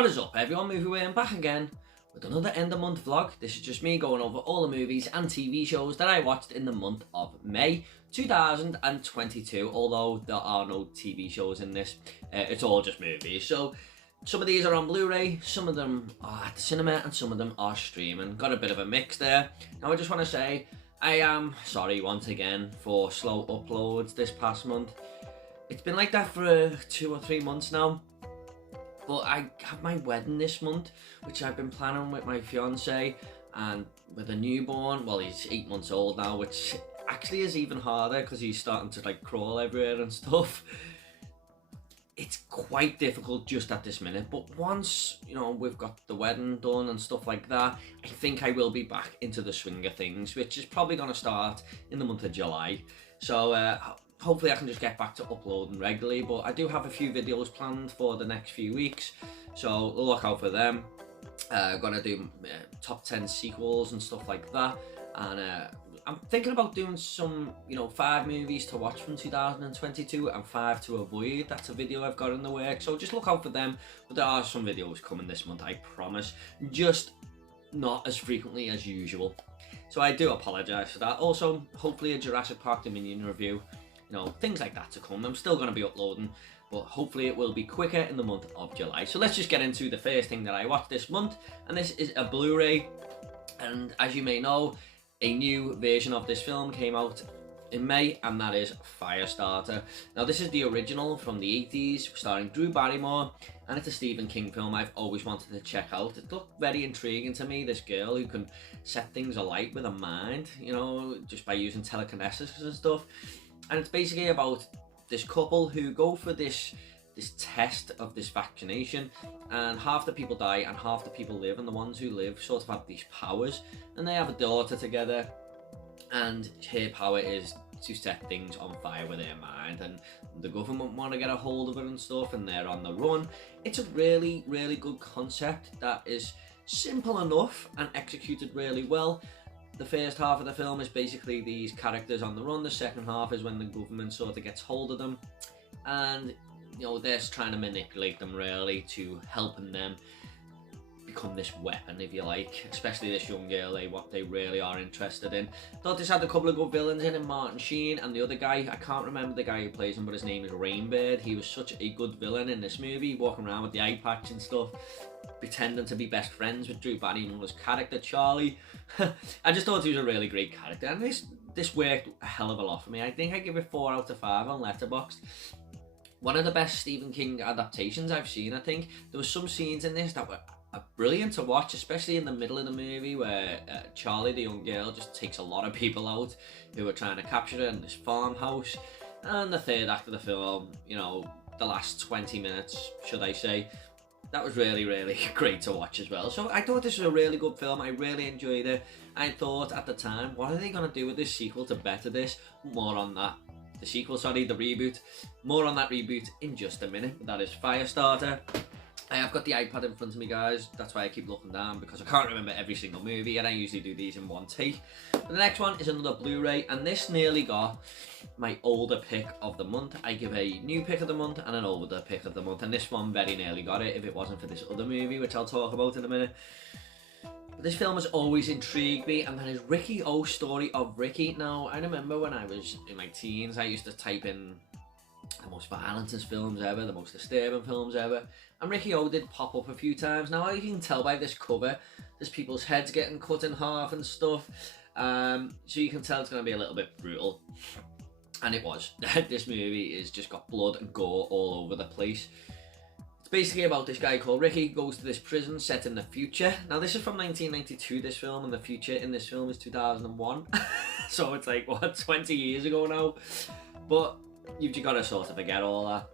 What is up everyone, Movie Way, back again with another end of month vlog. This is just me going over all the movies and TV shows that I watched in the month of May 2022, although there are no TV shows in this, it's all just movies. So some of these are on Blu-ray, some of them are at the cinema and some of them are streaming. Got a bit of a mix there. Now I just want to say I am sorry once again for slow uploads this past month. It's been like that for 2 or 3 months now. But I have my wedding this month, which I've been planning with my fiance, and with a newborn. Well, he's 8 months old now, which actually is even harder because he's starting to like crawl everywhere and stuff. It's quite difficult just at this minute, but once, you know, we've got the wedding done and stuff like that, I think I will be back into the swing of things, which is probably going to start in the month of July. So hopefully I can just get back to uploading regularly, but I do have a few videos planned for the next few weeks, so look out for them. Gonna do top 10 sequels and stuff like that, and I'm thinking about doing some, 5 movies to watch from 2022 and 5 to avoid. That's a video I've got in the works, so just look out for them. But there are some videos coming this month, I promise, just not as frequently as usual. So I do apologise for that. Also, hopefully a Jurassic Park Dominion review, things like that to come. I'm still going to be uploading, but hopefully it will be quicker in the month of July. So let's just get into the first thing that I watched this month, and this is a Blu-ray. And as you may know, a new version of this film came out in May, and that is Firestarter. Now this is the original from the 80s, starring Drew Barrymore, and it's a Stephen King film I've always wanted to check out. It looked very intriguing to me, this girl who can set things alight with her mind, just by using telekinesis and stuff. And it's basically about this couple who go for this test of this vaccination, and half the people die and half the people live, and the ones who live sort of have these powers, and they have a daughter together, and her power is to set things on fire with their mind, and the government want to get a hold of it and stuff, and they're on the run. It's a really, really good concept that is simple enough and executed really well. The first half of the film is basically these characters on the run. The second half is when the government sort of gets hold of them, and they're trying to manipulate them really to helping them become this weapon, if you like, especially this young girl, what they really are interested in. Thought this had a couple of good villains in Martin Sheen, and the other guy, I can't remember the guy who plays him, but his name is Rainbird. He was such a good villain in this movie, walking around with the eye patch and stuff, pretending to be best friends with Drew Barrymore's character Charlie. I just thought he was a really great character, and this worked a hell of a lot for me. I think I give it 4 out of 5 on Letterboxd. One of the best Stephen King adaptations I've seen. I think there were some scenes in this that were brilliant to watch, especially in the middle of the movie where Charlie, the young girl, just takes a lot of people out who are trying to capture her in this farmhouse. And the third act of the film, the last 20 minutes, should I say, that was really, really great to watch as well. So I thought this was a really good film. I really enjoyed it. I thought at the time, what are they going to do with this sequel to better this? More on that. The sequel, sorry, the reboot. More on that reboot in just a minute. That is Firestarter. I have got the iPad in front of me, guys. That's why I keep looking down, because I can't remember every single movie, and I usually do these in one take. But the next one is another Blu-ray, and this nearly got my older pick of the month. I give a new pick of the month and an older pick of the month, and this one very nearly got it if it wasn't for this other movie, which I'll talk about in a minute. But this film has always intrigued me, and that is Ricky O's Story of Ricky. Now, I remember when I was in my teens, I used to type in the most violentest films ever, the most disturbing films ever, and Ricky O did pop up a few times. Now, you can tell by this cover, there's people's heads getting cut in half and stuff, so you can tell it's going to be a little bit brutal, and it was. This movie is just got blood and gore all over the place. It's basically about this guy called Ricky, goes to this prison set in the future. Now, this is from 1992, this film, and the future in this film is 2001, so it's like, what, 20 years ago now? But you've just got to sort of forget all that.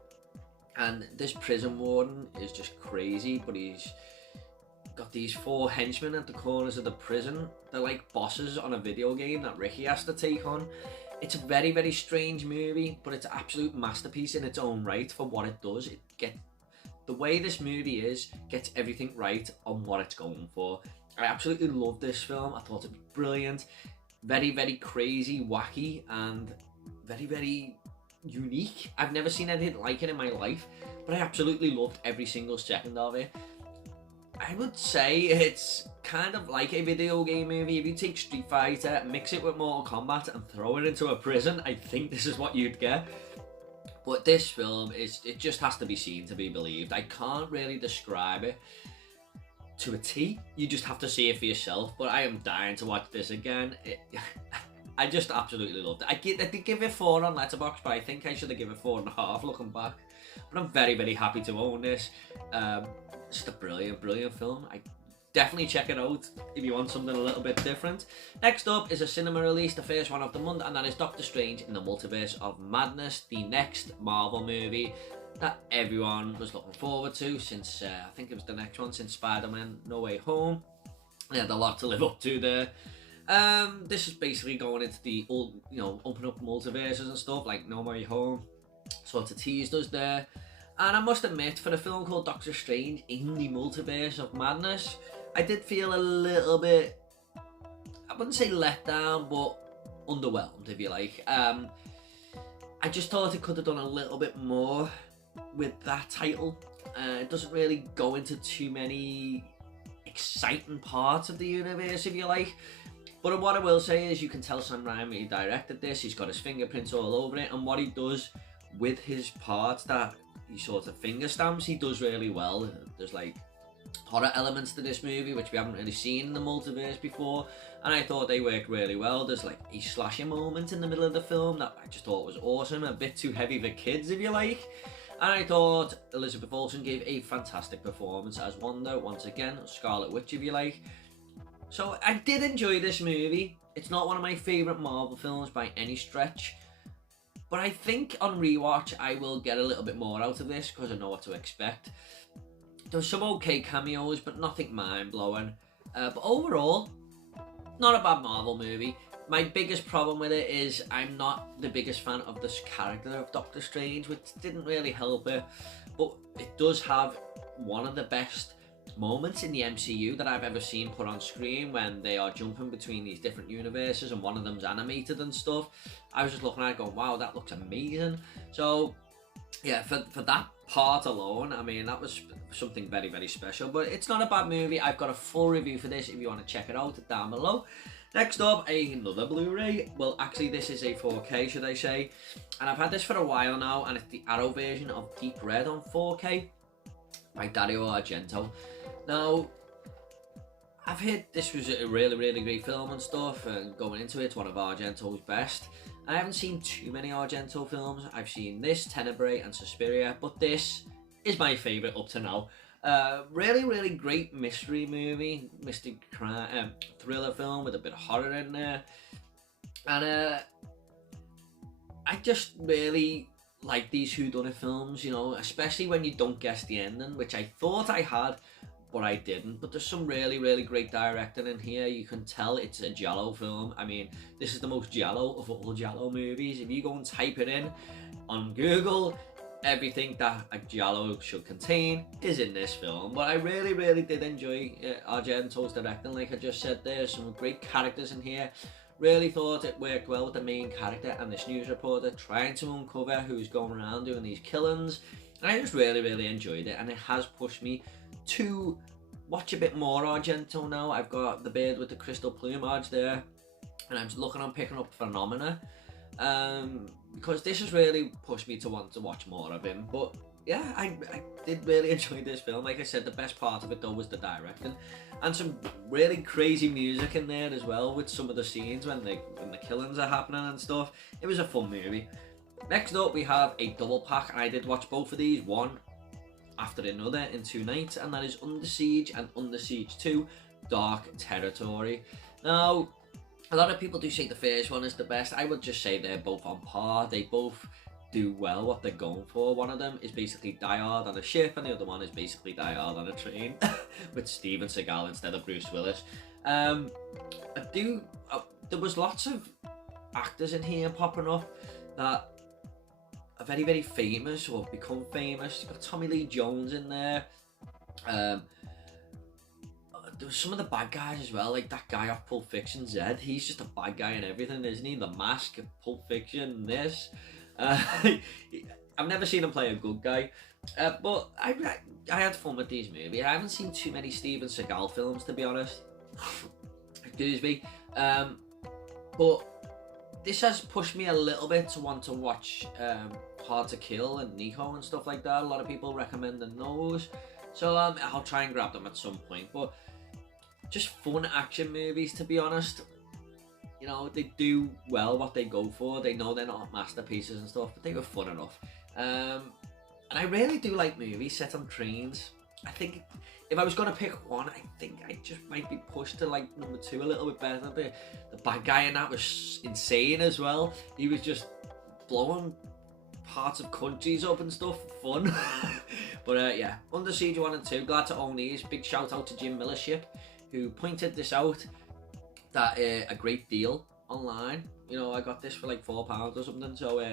And this prison warden is just crazy, but he's got these 4 henchmen at the corners of the prison. They're like bosses on a video game that Ricky has to take on. It's a very, very strange movie, but it's an absolute masterpiece in its own right for what it does. The way this movie gets everything right on what it's going for. I absolutely love this film. I thought it was brilliant. Very, very crazy, wacky, and very, very unique. I've never seen anything like it in my life, but I absolutely loved every single second of it. I would say it's kind of like a video game movie. If you take Street Fighter, mix it with Mortal Kombat and throw it into a prison, I think this is what you'd get. But this film, it just has to be seen to be believed. I can't really describe it to a T. You just have to see it for yourself. But I am dying to watch this again. I just absolutely loved it. I did give it 4 on Letterboxd, but I think I should have given it 4.5 looking back. But I'm very, very happy to own this. It's just a brilliant, brilliant film. I definitely check it out if you want something a little bit different. Next up is a cinema release, the first one of the month, and that is Doctor Strange in the Multiverse of Madness, the next Marvel movie that everyone was looking forward to since, I think it was the next one, since Spider-Man No Way Home. They had a lot to live up to there. This is basically going into the old, open up multiverses and stuff, like No Way Home. Sort of teased us there. And I must admit, for a film called Doctor Strange in the Multiverse of Madness, I did feel a little bit, I wouldn't say let down, but underwhelmed, if you like. I just thought it could have done a little bit more with that title. It doesn't really go into too many exciting parts of the universe, if you like. But what I will say is, you can tell Sam Raimi directed this. He's got his fingerprints all over it, and what he does with his parts that he sort of finger stamps, he does really well. There's like horror elements to this movie which we haven't really seen in the multiverse before, and I thought they worked really well. There's like a slasher moment in the middle of the film that I just thought was awesome, a bit too heavy for kids, if you like. And I thought Elizabeth Olsen gave a fantastic performance as Wanda, once again, Scarlet Witch, if you like. So I did enjoy this movie. It's not one of my favourite Marvel films by any stretch, but I think on rewatch I will get a little bit more out of this because I know what to expect. There's some okay cameos, but nothing mind-blowing. But overall, not a bad Marvel movie. My biggest problem with it is I'm not the biggest fan of this character of Doctor Strange, which didn't really help it. But it does have one of the best moments in the MCU that I've ever seen put on screen, when they are jumping between these different universes and one of them's animated and stuff. I was just looking at it going, wow, that looks amazing. So yeah, for that part alone, I mean, that was something very, very special. But it's not a bad movie. I've got a full review for this if you want to check it out down below. Next up, another Blu-ray. Well, actually, this is a 4K, should I say. And I've had this for a while now, and it's the Arrow version of Deep Red on 4K by Dario Argento. Now, I've heard this was a really, really great film and stuff, and going into it, it's one of Argento's best. I haven't seen too many Argento films. I've seen this, Tenebrae and Suspiria, but this is my favourite up to now. Really, really great mystery movie, mystic crime, thriller film with a bit of horror in there. And I just really like these whodunit films, especially when you don't guess the ending, which I thought I had, but I didn't. But there's some really, really great directing in here. You can tell it's a giallo film. I mean, this is the most giallo of all giallo movies. If you go and type it in on Google, everything that a giallo should contain is in this film. But I really, really did enjoy Argento's directing. Like I just said, there's some great characters in here. Really thought it worked well with the main character and this news reporter trying to uncover who's going around doing these killings. And I just really, really enjoyed it, and it has pushed me to watch a bit more Argento now. I've got The Bird with the Crystal Plumage there, and I'm looking on picking up Phenomena, because this has really pushed me to want to watch more of him. But yeah, I did really enjoy this film. Like I said, the best part of it though was the directing, and some really crazy music in there as well with some of the scenes when the killings are happening and stuff. It was a fun movie. Next up, we have a double pack, and I did watch both of these, one after another in 2 nights, and that is Under Siege and Under Siege 2 Dark Territory. Now, a lot of people do say the first one is the best. I would just say they're both on par. They both do well what they're going for. One of them is basically Die Hard on a ship, and the other one is basically Die Hard on a train with Steven Seagal instead of Bruce Willis. There was lots of actors in here popping up that are very, very famous or have become famous. You've got Tommy Lee Jones in there. There was some of the bad guys as well, like that guy off Pulp Fiction, Zed. He's just a bad guy in everything, isn't he? The Mask, Pulp Fiction, this. I've never seen him play a good guy, But I had fun with these movies. I haven't seen too many Steven Seagal films, to be honest. Excuse me. But this has pushed me a little bit to want to watch Hard to Kill and Nico and stuff like that. A lot of people recommending those. So I'll try and grab them at some point. But just fun action movies, to be honest. You know, they do well what they go for. They know they're not masterpieces and stuff, but they were fun enough. And I really do like movies set on trains. I think if I was going to pick one, I think I just might be pushed to like number 2 a little bit better. The bad guy in that was insane as well. He was just blowing parts of countries up and stuff. Fun. But yeah, Under Siege 1 and 2, glad to own these. Big shout out to Jim Millership, who pointed this out, that a great deal online. You know, I got this for like £4 or something. So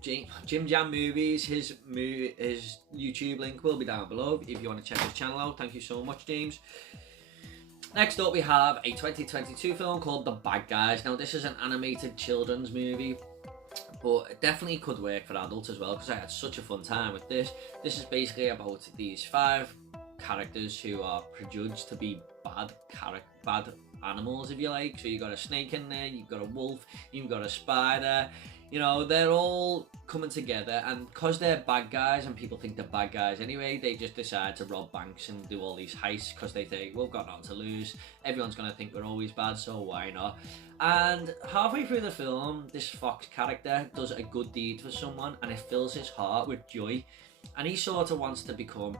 Jim Jam Movies, his YouTube link will be down below if you want to check his channel out. Thank you so much, James. Next up we have a 2022 film called The Bad Guys. Now this is an animated children's movie, but it definitely could work for adults as well, because I had such a fun time with this. This is basically about these 5 characters who are prejudged to be bad animals, if you like. So you've got a snake in there, you've got a wolf, you've got a spider. You know, they're all coming together, and because they're bad guys and people think they're bad guys anyway, they just decide to rob banks and do all these heists because they think, we've got nothing to lose, everyone's going to think we're always bad, so why not? And halfway through the film, this Fox character does a good deed for someone and it fills his heart with joy, and he sort of wants to become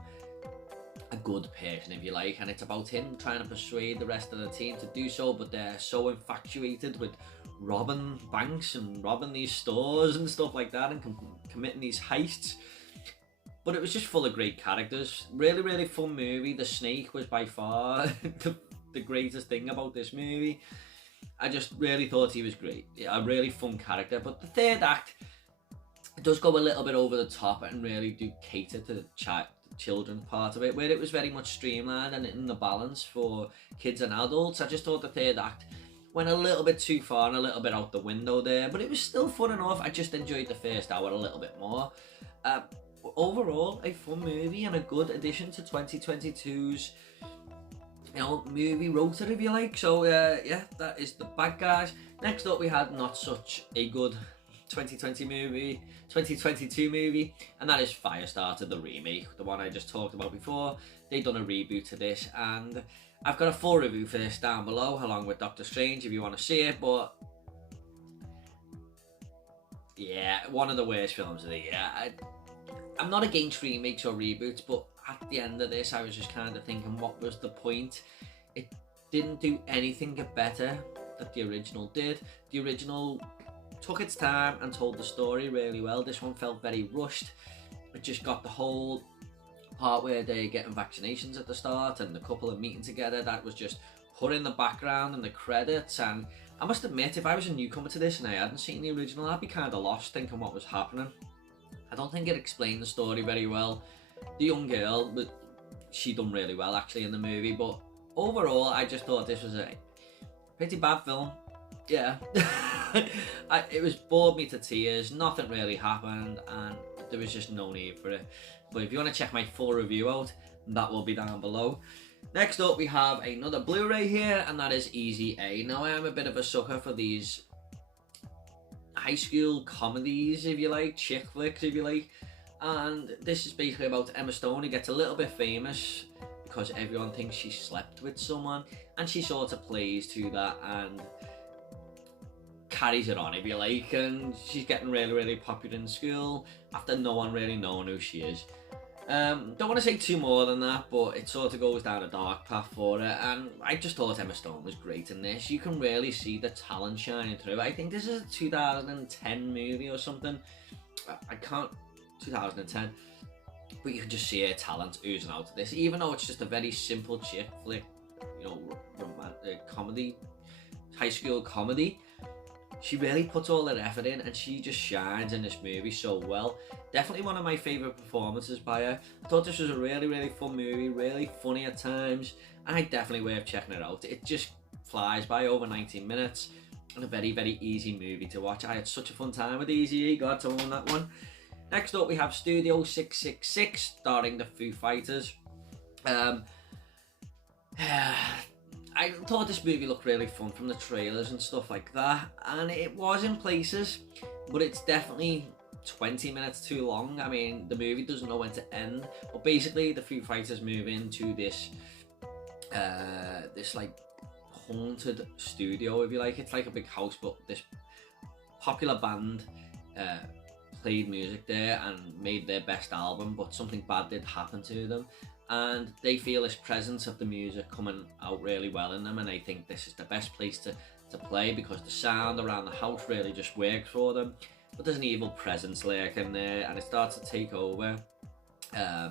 a good person, if you like, and it's about him trying to persuade the rest of the team to do so, but they're so infatuated with robbing banks and robbing these stores and stuff like that and committing these heists. But it was just full of great characters. Really, really fun movie. The snake was by far the greatest thing about this movie. I just really thought he was great. Yeah, a really fun character. But the third act, it does go a little bit over the top and really do cater to the children's part of it, where it was very much streamlined and in the balance for kids and adults. I just thought the third act went a little bit too far and a little bit out the window there, but it was still fun enough. I just enjoyed the first hour a little bit more. Overall, a fun movie and a good addition to 2022's movie rota, if you like. So yeah, that is The Bad Guys. Next up we had not such a good 2022 movie, and that is Firestarter, the remake, the one I just talked about before. They've done a reboot to this, and I've got a full review for this down below, along with Doctor Strange, if you want to see it. But yeah, one of the worst films of the year. I'm not against remakes or reboots, but at the end of this, I was just kind of thinking, what was the point? It didn't do anything better that the original did. The original took its time and told the story really well. This one felt very rushed. It just got the whole part where they're getting vaccinations at the start and the couple are meeting together, that was just put in the background and the credits. And I must admit, if I was a newcomer to this and I hadn't seen the original, I'd be kind of lost thinking what was happening. I don't think it explained the story very well. The young girl, she done really well actually in the movie, but overall I just thought this was a pretty bad film. Yeah. It was bored me to tears, nothing really happened, and there was just no need for it. But if you want to check my full review out, that will be down below. Next up we have another Blu-ray here, and that is Easy A. Now I am a bit of a sucker for these high school comedies, if you like, chick flicks if you like, and this is basically about Emma Stone, who gets a little bit famous because everyone thinks she slept with someone, and she sort of plays to that and carries it on, if you like, and she's getting really, really popular in school after no one really knowing who she is. Don't want to say too more than that, but it sort of goes down a dark path for her, and I just thought Emma Stone was great in this. You can really see the talent shining through. I think this is a 2010 movie or something. I can't... 2010. But you can just see her talent oozing out of this, even though it's just a very simple chick flick, romantic comedy, high school comedy. She really puts all her effort in and she just shines in this movie so well. Definitely one of my favourite performances by her. I thought this was a really, really fun movie, really funny at times, and I definitely worth checking it out. It just flies by, over 19 minutes, and a very, very easy movie to watch. I had such a fun time with Easy E, got to own that one. Next up we have Studio 666 starring the Foo Fighters. I thought this movie looked really fun from the trailers and stuff like that, and it was in places, but it's definitely 20 minutes too long. I mean, the movie doesn't know when to end, but basically the Foo Fighters move into this like haunted studio, if you like. It's like a big house, but this popular band played music there and made their best album, but something bad did happen to them, and they feel this presence of the music coming out really well in them, and I think this is the best place to play because the sound around the house really just works for them. But there's an evil presence lurking there and it starts to take over. I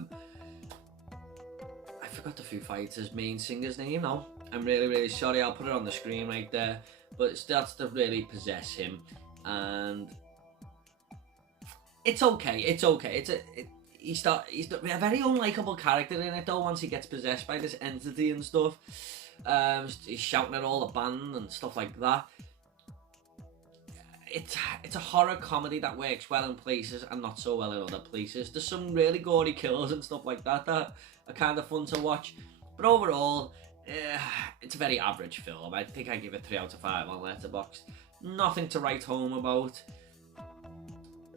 forgot the Foo Fighters main singer's name now. I'm really sorry, I'll put it on the screen right there. But it starts to really possess him, and it's okay. He's a very unlikable character in it though once he gets possessed by this entity and stuff. He's shouting at all the band and stuff like that. It's a horror comedy that works well in places and not so well in other places. There's some really gory kills and stuff like that that are kind of fun to watch. But overall, it's a very average film. I think I give it 3 out of 5 on Letterboxd. Nothing to write home about.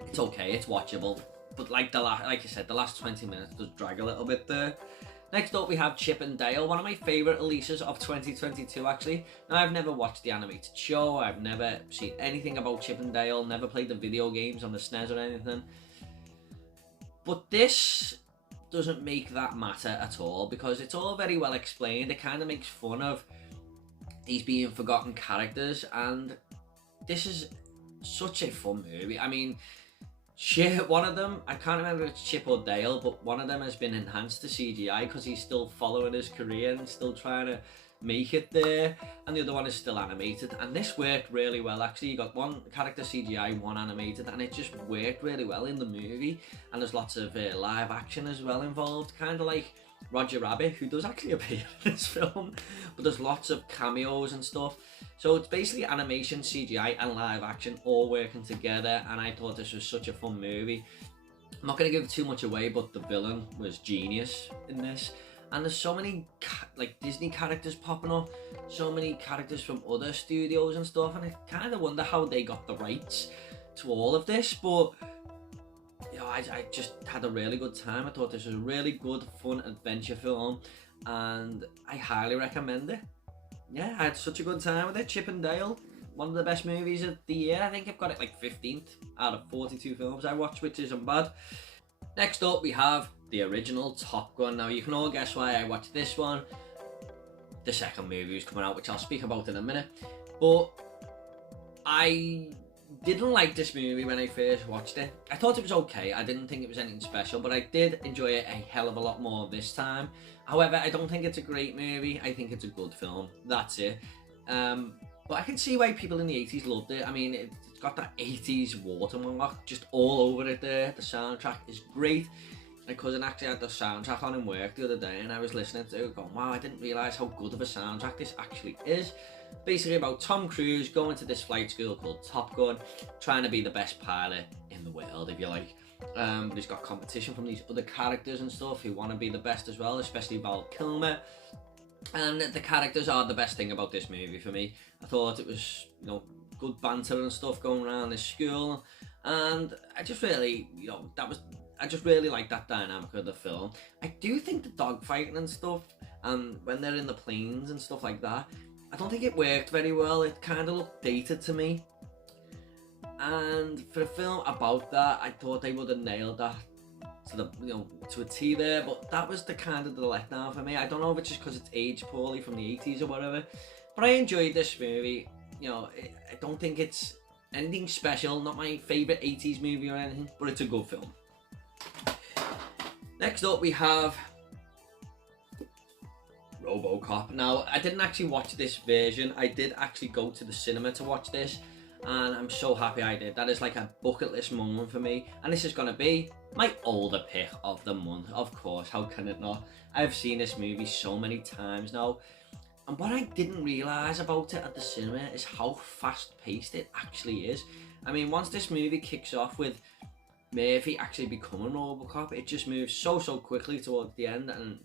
It's okay, it's watchable. But like I said, the last 20 minutes does drag a little bit there. Next up we have Chip and Dale, one of my favourite releases of 2022 actually. Now I've never watched the animated show, I've never seen anything about Chip and Dale, never played the video games on the SNES or anything. But this doesn't make that matter at all because it's all very well explained. It kind of makes fun of these being forgotten characters, and this is such a fun movie. I mean, one of them, I can't remember if it's Chip or Dale, but one of them has been enhanced to CGI because he's still following his career and still trying to make it there, and the other one is still animated, and this worked really well actually. You got one character CGI, one animated, and it just worked really well in the movie, and there's lots of live action as well involved, kind of like Roger Rabbit, who does actually appear in this film, but there's lots of cameos and stuff. So it's basically animation, CGI and live action all working together, and I thought this was such a fun movie. I'm not going to give too much away, but the villain was genius in this. And there's so many like Disney characters popping up, so many characters from other studios and stuff, and I kind of wonder how they got the rights to all of this, but you know, I just had a really good time. I thought this was a really good, fun adventure film, and I highly recommend it. Yeah, I had such a good time with it. Chip and Dale, one of the best movies of the year. I think I've got it like 15th out of 42 films I watched, which isn't bad. Next up we have the original Top Gun. Now you can all guess why I watched this one. The second movie was coming out, which I'll speak about in a minute. But I didn't like this movie when I first watched it. I thought it was okay. I didn't think it was anything special, but I did enjoy it a hell of a lot more this time. However, I don't think it's a great movie. I think it's a good film. That's it. But I can see why people in the 80s loved it. I mean, it's got that 80s watermark just all over it there. The soundtrack is great. My cousin actually had the soundtrack on in work the other day, and I was listening to it going, wow, I didn't realise how good of a soundtrack this actually is. Basically about Tom Cruise going to this flight school called Top Gun, trying to be the best pilot in the world, if you like. But he's got competition from these other characters and stuff who want to be the best as well, especially Val Kilmer. And the characters are the best thing about this movie for me. I thought it was, you know, good banter and stuff going around this school, and I just really, you know, I just really like that dynamic of the film. I do think the dogfighting and stuff, and when they're in the planes and stuff like that, I don't think it worked very well. It kind of looked dated to me. And for a film about that, I thought they would have nailed that to a T there, but that was the kind of the letdown for me. I don't know if it's just because it's aged poorly from the 80s or whatever, but I enjoyed this movie. You know, I don't think it's anything special, not my favourite 80s movie or anything, but it's a good film. Next up we have RoboCop. Now, I didn't actually watch this version. I did actually go to the cinema to watch this, and I'm so happy I did. That is like a bucket list moment for me, and this is going to be my older pick of the month. Of course, how can it not? I've seen this movie so many times now, and what I didn't realise about it at the cinema is how fast paced it actually is. I mean, once this movie kicks off with Murphy actually becoming RoboCop. It just moves so quickly towards the end, and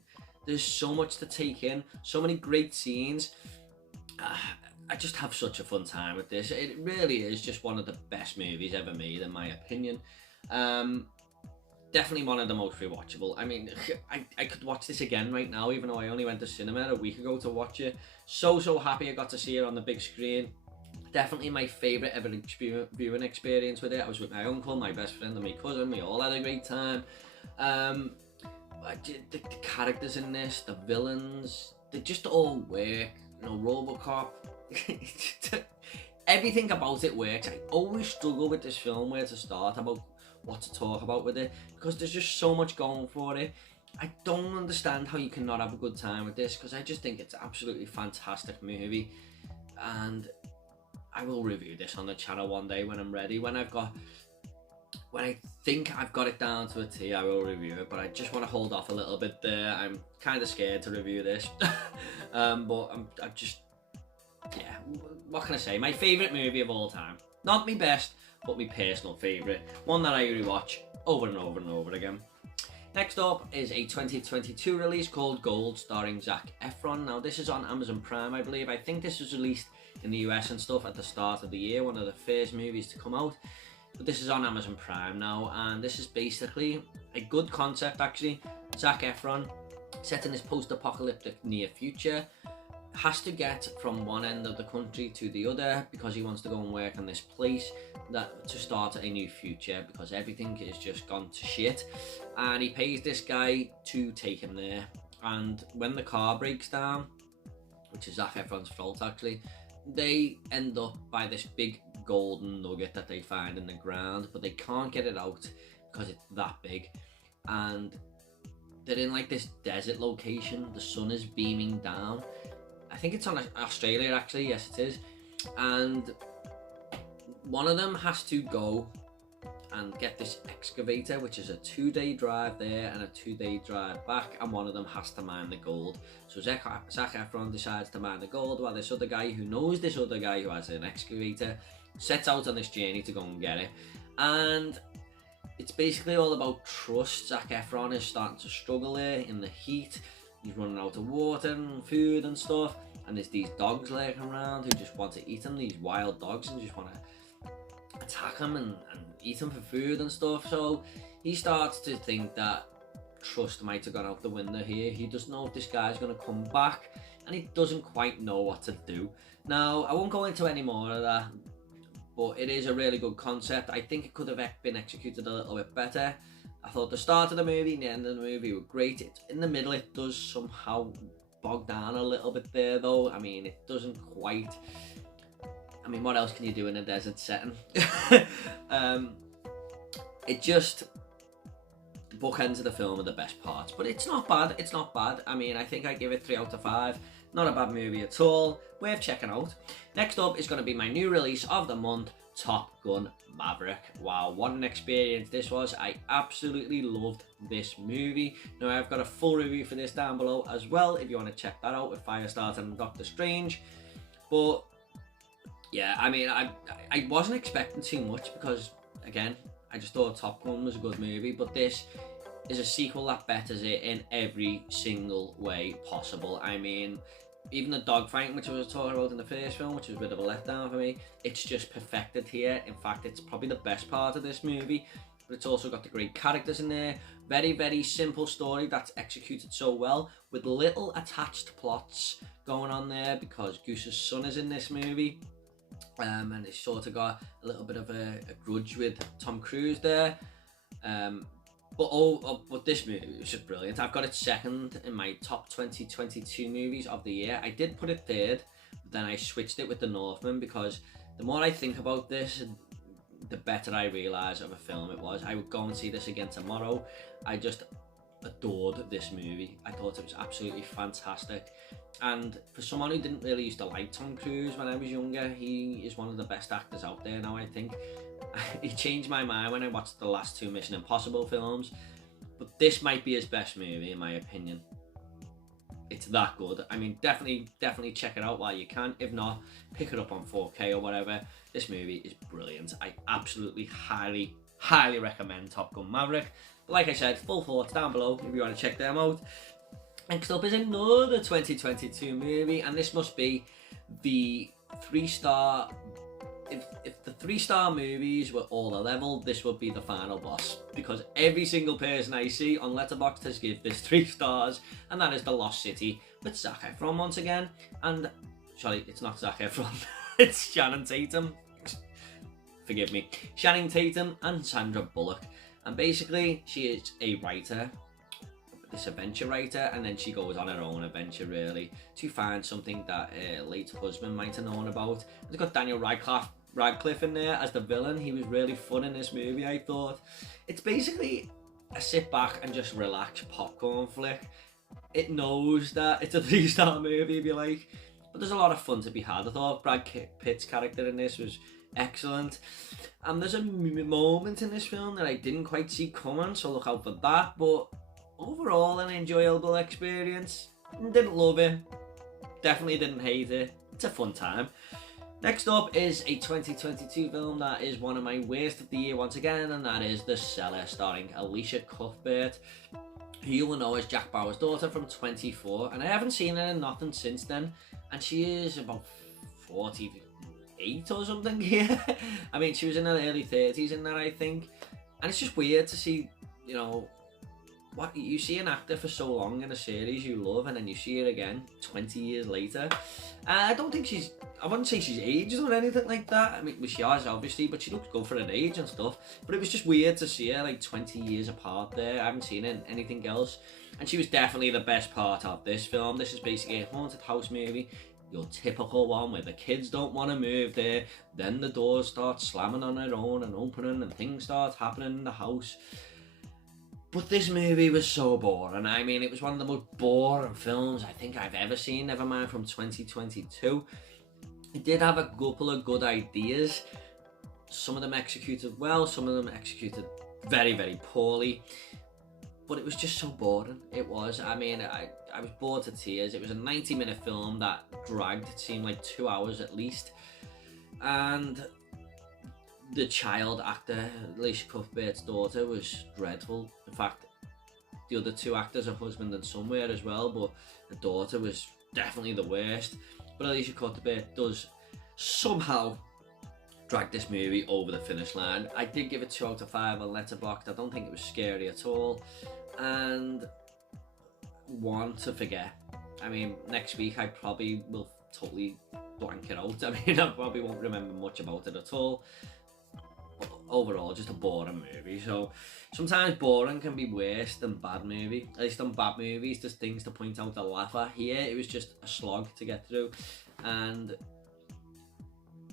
there's so much to take in, so many great scenes. I just have such a fun time with this. It really is just one of the best movies ever made, in my opinion. Definitely one of the most rewatchable. I mean, I could watch this again right now, even though I only went to cinema a week ago to watch it. So happy I got to see it on the big screen. Definitely my favourite ever viewing experience with it. I was with my uncle, my best friend, and my cousin. We all had a great time. The characters in this, the villains, they just all work. You know, RoboCop. Everything about it works. I always struggle with this film where to start about what to talk about with it, because there's just so much going for it. I don't understand how you cannot have a good time with this, because I just think it's an absolutely fantastic movie, and I will review this on the channel one day when I'm ready. When I think I've got it down to a T, I will review it, but I just want to hold off a little bit there. I'm kind of scared to review this. But I'm just, yeah, what can I say? My favourite movie of all time. Not my best, but my personal favourite. One that I rewatch over and over and over again. Next up is a 2022 release called Gold, starring Zac Efron. Now, this is on Amazon Prime, I believe. I think this was released in the US and stuff at the start of the year, one of the first movies to come out. But this is on Amazon Prime now, and this is basically a good concept, actually. Zac Efron, set in this post-apocalyptic near future, has to get from one end of the country to the other because he wants to go and work on this place to start a new future, because everything is just gone to shit, and he pays this guy to take him there. And when the car breaks down, which is Zac Efron's fault actually, they end up by this big golden nugget that they find in the ground, but they can't get it out because it's that big, and they're in like this desert location. The sun is beaming down. I think it's on Australia actually, yes it is, and one of them has to go and get this excavator, which is a 2-day drive there and a 2-day drive back, and one of them has to mine the gold. So Zac Efron decides to mine the gold, while this other guy who knows this other guy who has an excavator sets out on this journey to go and get it. And it's basically all about trust. Zac Efron is starting to struggle there in the heat. He's running out of water and food and stuff, and there's these dogs lurking around who just want to eat him, these wild dogs, and just want to attack him and eat him for food and stuff. So he starts to think that trust might have gone out the window here. He doesn't know if this guy's going to come back, and he doesn't quite know what to do. Now, I won't go into any more of that, but it is a really good concept. I think it could have been executed a little bit better. I thought the start of the movie and the end of the movie were great. In the middle, it does somehow bog down a little bit there though. I mean, it doesn't quite... I mean, what else can you do in a desert setting? It just... The bookends of the film are the best parts, but it's not bad. It's not bad. I mean, I think I give it 3 out of 5. Not a bad movie at all. Worth checking out. Next up is going to be my new release of the month, Top Gun Maverick. Wow, what an experience this was. I absolutely loved this movie. Now, I've got a full review for this down below as well, if you want to check that out, with Firestarter and Doctor Strange. But yeah, I mean, I wasn't expecting too much, because again, I just thought Top Gun was a good movie, but this is a sequel that betters it in every single way possible. I mean, even the dogfighting, which I was talking about in the first film, which was a bit of a letdown for me, it's just perfected here. In fact, it's probably the best part of this movie, but it's also got the great characters in there. Very simple story that's executed so well, with little attached plots going on there, because Goose's son is in this movie. And it's sort of got a little bit of a grudge with Tom Cruise there. But this movie was just brilliant. I've got it second in my top 2022 movies of the year. I did put it third, but then I switched it with The Northman, because the more I think about this, the better I realise of a film it was. I would go and see this again tomorrow. I just adored this movie. I thought it was absolutely fantastic. And for someone who didn't really used to like Tom Cruise when I was younger, he is one of the best actors out there now, I think. He changed my mind when I watched the last 2 Mission Impossible films, but this might be his best movie in my opinion. It's that good. I mean, definitely check it out while you can. If not, pick it up on 4K or whatever. This movie is brilliant. I absolutely highly highly recommend Top Gun Maverick. But like I said, full thoughts down below if you want to check them out. Next up is another 2022 movie, and this must be the 3-star. If the 3-star movies were all a level, this would be the final boss, because every single person I see on Letterboxd has given this 3 stars, and that is The Lost City with Zac Efron once again. And sorry, it's not Zac Efron, it's Channing Tatum. Forgive me, Channing Tatum and Sandra Bullock. And basically, she is a writer, this adventure writer, and then she goes on her own adventure really to find something that her late husband might have known about. They've got Daniel Radcliffe in there as the villain. He was really fun in this movie, I thought. It's basically a sit back and just relax popcorn flick. It knows that it's a 3-star movie if you like, but there's a lot of fun to be had. I thought Brad Pitt's character in this was excellent, and there's a moment in this film that I didn't quite see coming, so look out for that. But overall, an enjoyable experience. Didn't love it, definitely didn't hate it. It's a fun time. Next up is a 2022 film that is one of my worst of the year once again, and that is The Cellar, starring Alicia Cuthbert, who you will know as Jack Bauer's daughter from 24, and I haven't seen her in nothing since then, and she is about 48 or something here. I mean, she was in her early 30s in that, I think, and it's just weird to see, you know, what you see an actor for so long in a series you love, and then you see her again 20 years later. I don't think I wouldn't say she's aged or anything like that. I mean, well, she has obviously, but she looks good for an age and stuff. But it was just weird to see her like 20 years apart there. I haven't seen her in anything else, and she was definitely the best part of this film. This is basically a haunted house movie, your typical one where the kids don't want to move there, then the doors start slamming on their own and opening, and things start happening in the house. But this movie was so boring. I mean, it was one of the most boring films I think I've ever seen, never mind from 2022. It did have a couple of good ideas. Some of them executed well, some of them executed very, very poorly. But it was just so boring. It was. I mean, I was bored to tears. It was a 90-minute film that dragged. It seemed like 2 hours at least. And the child actor, Alicia Cuthbert's daughter, was dreadful. In fact, the other 2 actors are husband and son were as well, but the daughter was definitely the worst. But Alicia Cuthbert does somehow drag this movie over the finish line. I did give it 2 out of 5 on Letterboxd. I don't think it was scary at all. And one to forget. I mean, next week I probably will totally blank it out. I mean, I probably won't remember much about it at all. Overall, just a boring movie. So sometimes boring can be worse than bad movie. At least on bad movies, there's things to point out and laugh at. Here it was just a slog to get through, and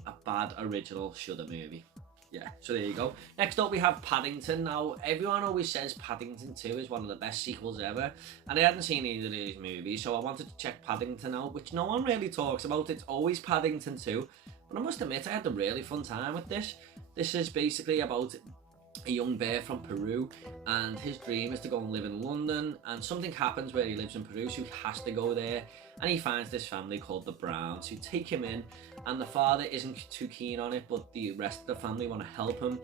a bad original shudder movie. Yeah, so there you go. Next up we have Paddington. Now, everyone always says Paddington 2 is one of the best sequels ever, and I hadn't seen either of these movies, so I wanted to check Paddington out, which no one really talks about. It's always Paddington 2, but I must admit I had a really fun time with this. This is basically about a young bear from Peru, and his dream is to go and live in London, and something happens where he lives in Peru, so he has to go there, and he finds this family called the Browns who take him in, and the father isn't too keen on it, but the rest of the family want to help him.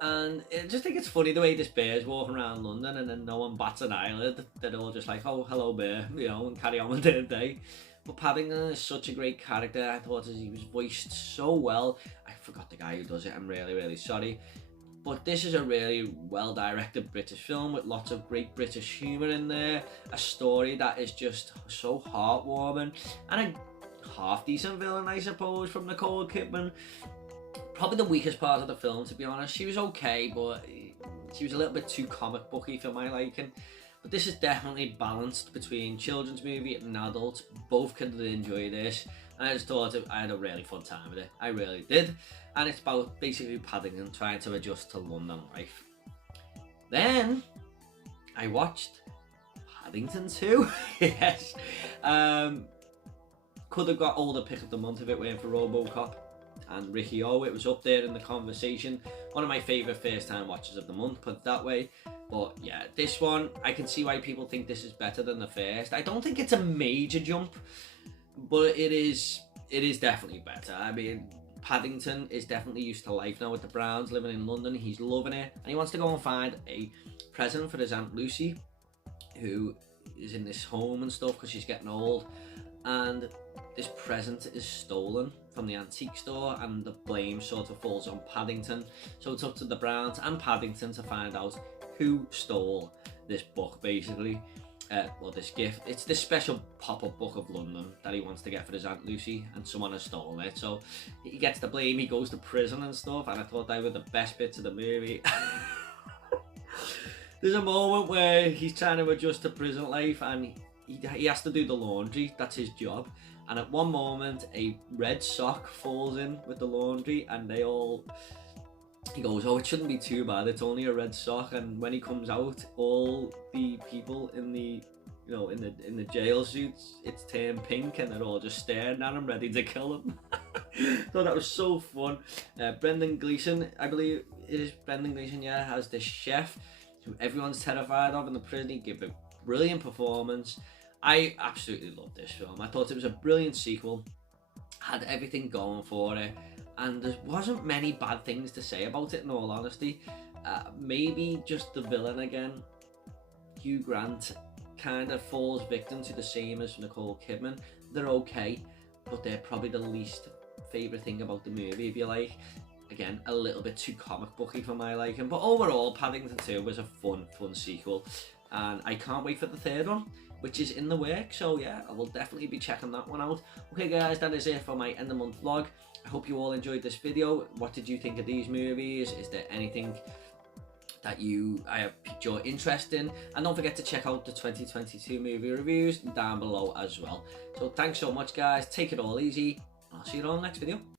And I just think it's funny the way this bear's walking around London, and then no one bats an eyelid. They're all just like, oh, hello bear, you know, and carry on with their day. But Paddington is such a great character. I thought he was voiced so well. I forgot the guy who does it, I'm really, really sorry. But this is a really well-directed British film with lots of great British humour in there. A story that is just so heartwarming. And a half-decent villain, I suppose, from Nicole Kidman. Probably the weakest part of the film, to be honest. She was okay, but she was a little bit too comic booky for my liking. But this is definitely balanced between children's movie and adults. Both can enjoy this. And I just thought I had a really fun time with it. I really did. And it's about basically Paddington trying to adjust to London life. Then I watched Paddington 2. Yes. Could have got older pick of the month if it weren't for RoboCop and Ricky O. It was up there in the conversation. One of my favourite first time watches of the month, put it that way. But yeah, this one, I can see why people think this is better than the first. I don't think it's a major jump, but it is definitely better. I mean, Paddington is definitely used to life now with the Browns, living in London. He's loving it, and he wants to go and find a present for his Aunt Lucy, who is in this home and stuff because she's getting old. And this present is stolen from the antique store, and the blame sort of falls on Paddington. So it's up to the Browns and Paddington to find out who stole this book, basically. Well, this gift. It's this special pop-up book of London that he wants to get for his Aunt Lucy, and someone has stolen it. So he gets the blame, he goes to prison and stuff, and I thought they were the best bits of the movie. There's a moment where he's trying to adjust to prison life, and he has to do the laundry. That's his job. And at one moment, a red sock falls in with the laundry, and he goes, oh, it shouldn't be too bad, it's only a red sock. And when he comes out, all the people in the in the jail suits, it's turned pink, and they're all just staring at him, ready to kill him. Thought that was so fun. Brendan Gleeson, I believe it is Brendan Gleeson, yeah, has this chef who everyone's terrified of in the prison. He gave a brilliant performance. I absolutely loved this film. I thought it was a brilliant sequel, had everything going for it, and there wasn't many bad things to say about it, in all honesty. Maybe just the villain again, Hugh Grant, kind of falls victim to the same as Nicole Kidman. They're okay, but they're probably the least favourite thing about the movie, if you like. Again, a little bit too comic booky for my liking, but overall, Paddington 2 was a fun sequel, and I can't wait for the third one, which is in the works. So yeah, I will definitely be checking that one out. Okay guys, that is it for my end of month vlog. I hope you all enjoyed this video. What did you think of these movies? Is there anything that I have piqued your interest in? And don't forget to check out the 2022 movie reviews down below as well. So thanks so much guys, take it all easy, and I'll see you all in the next video.